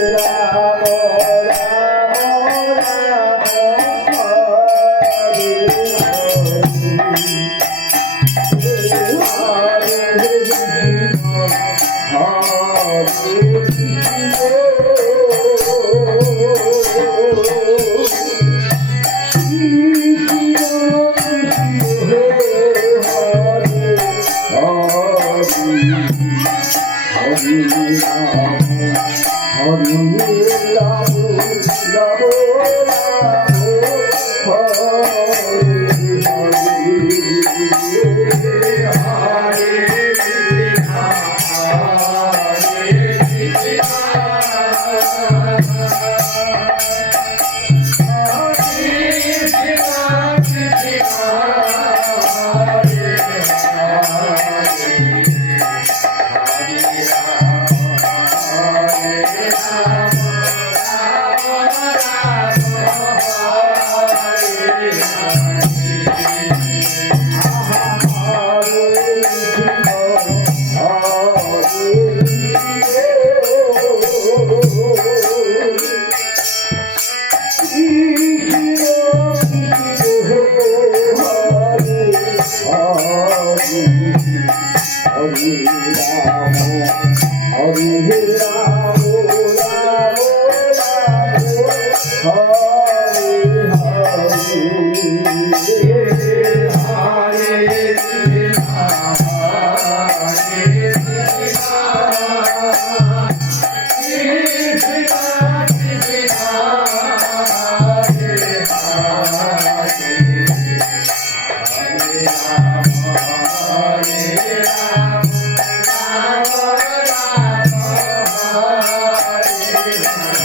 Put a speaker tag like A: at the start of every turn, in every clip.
A: Ram.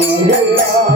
A: Hallelujah.